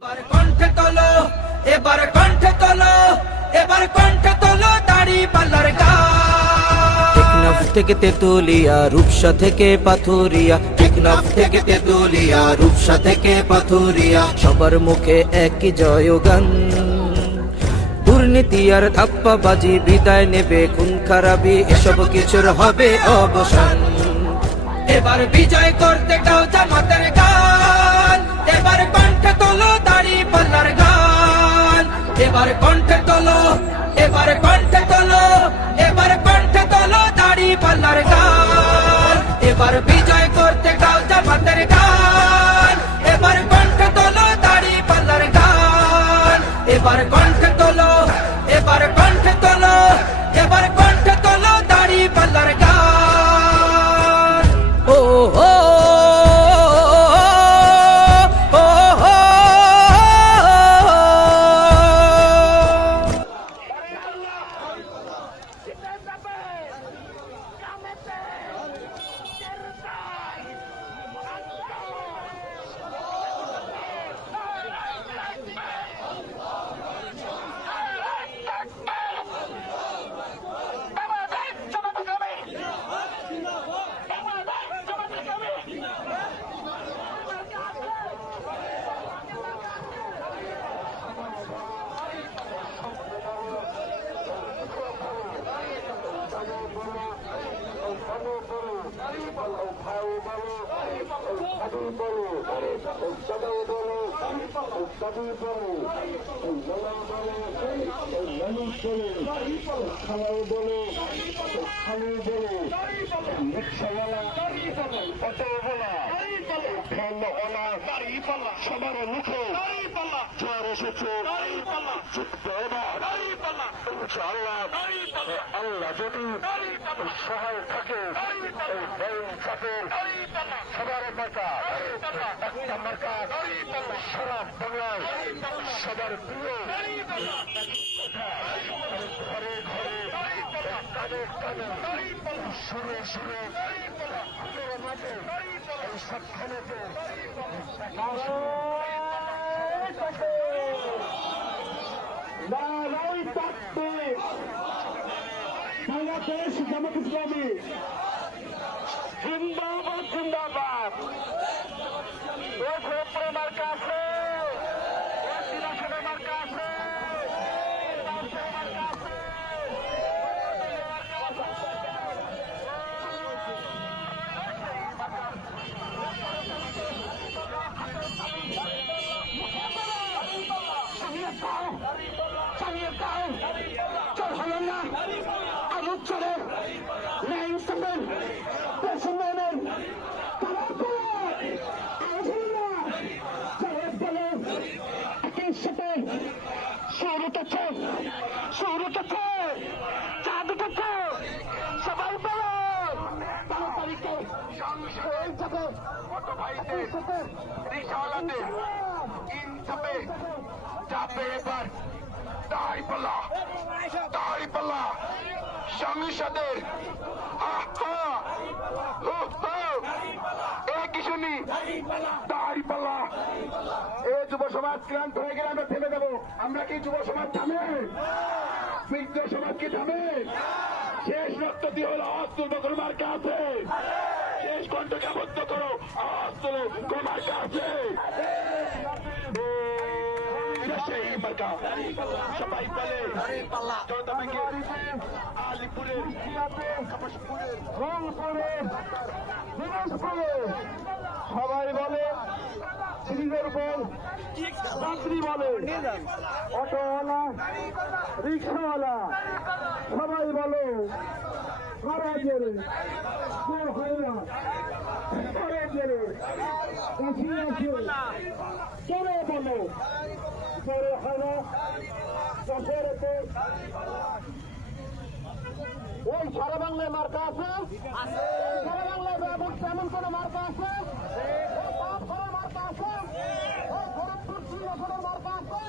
এবার কণ্ঠে তোলো, এবার কণ্ঠে তোলো, এবার কণ্ঠে তোলো দাড়ি পাল্লার গান। টেকনাফ থেকে তেতুলিয়া, রূপসা থেকে পাথুরিয়া, টেকনাফ থেকে তেতুলিয়া, রূপসা থেকে পাথুরিয়া, সবার মুখে একই জয়গান। দুর্নীতি আর ধাপ্পাবাজি বিদায় নেবে, খুন খারাপি এসব কিছুর হবে অবসান। এবার বিজয় করতে গাও জামাতের গান, এবার কণ্ঠে তোলো দাড়ি পাল্লার গান। এবার কণ্ঠে তোলো, এবার কণ্ঠে তোলো, এবার কণ্ঠে তোলো দাড়ি পাল্লার গান। এবার বিজয় করতে গাও জামাতের গান, এবার কণ্ঠে তোলো দাড়ি পাল্লার গান। এবার কণ্ঠে তোলো, এবার কণ্ঠে তোলো, এবার কণ্ঠে তোলো দাড়ি পাল্লার গান। ও ও সবার মুখে জ্বর এসেছে। আল্লাহ যদি সহায় থাকে, সবার মার্কা একটা মার্কা সারা বাংলায় সবার প্রিয়। ঘরে ঘরে কানে কানে সুরে সুরে মাঝে এই সবখানেতে বাংলাদেশ জামাত ইসলামী জিন্দাবাদ জিন্দাবাদ। মার্কা আছে, মার্কা আছে। সংসদের দাঁড়িপাল্লা এ যুব সমাজ ক্লান্ত হয়ে গেলে আমরা থেমে যাবো। আমরা কি যুব সমাজ থামে? বৃদ্ধ সমাজ কি থামে? শেষ রক্ত দিয়ে হলো আওয়াজ তুলবো, কোন মার্কা আছে? শেষ কণ্ঠকে আবদ্ধ করো, আওয়াজ তুলো, কোন মার্কা আছে? সবাই বলে জনতা ব্যাংকের, আলিপুরের, রংপুরের, দিনাজপুরের সবাই বলে, সিরিজের উপর যাত্রী বলে, অটোওয়ালা, রিক্সাওয়ালা সবাই বলে কারা জেলে চোর হয় না, কারা জেলে কাশি আছে চোরে বলো চোরে হয় না। ওই সারা বাংলায় মার্কা আছে, সারা বাংলায় এমন কোন মার্কা আছে? মার্কা আছে, খড়গপুর শ্রীনগরের মার্কা আছে,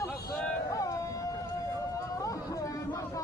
মার্কা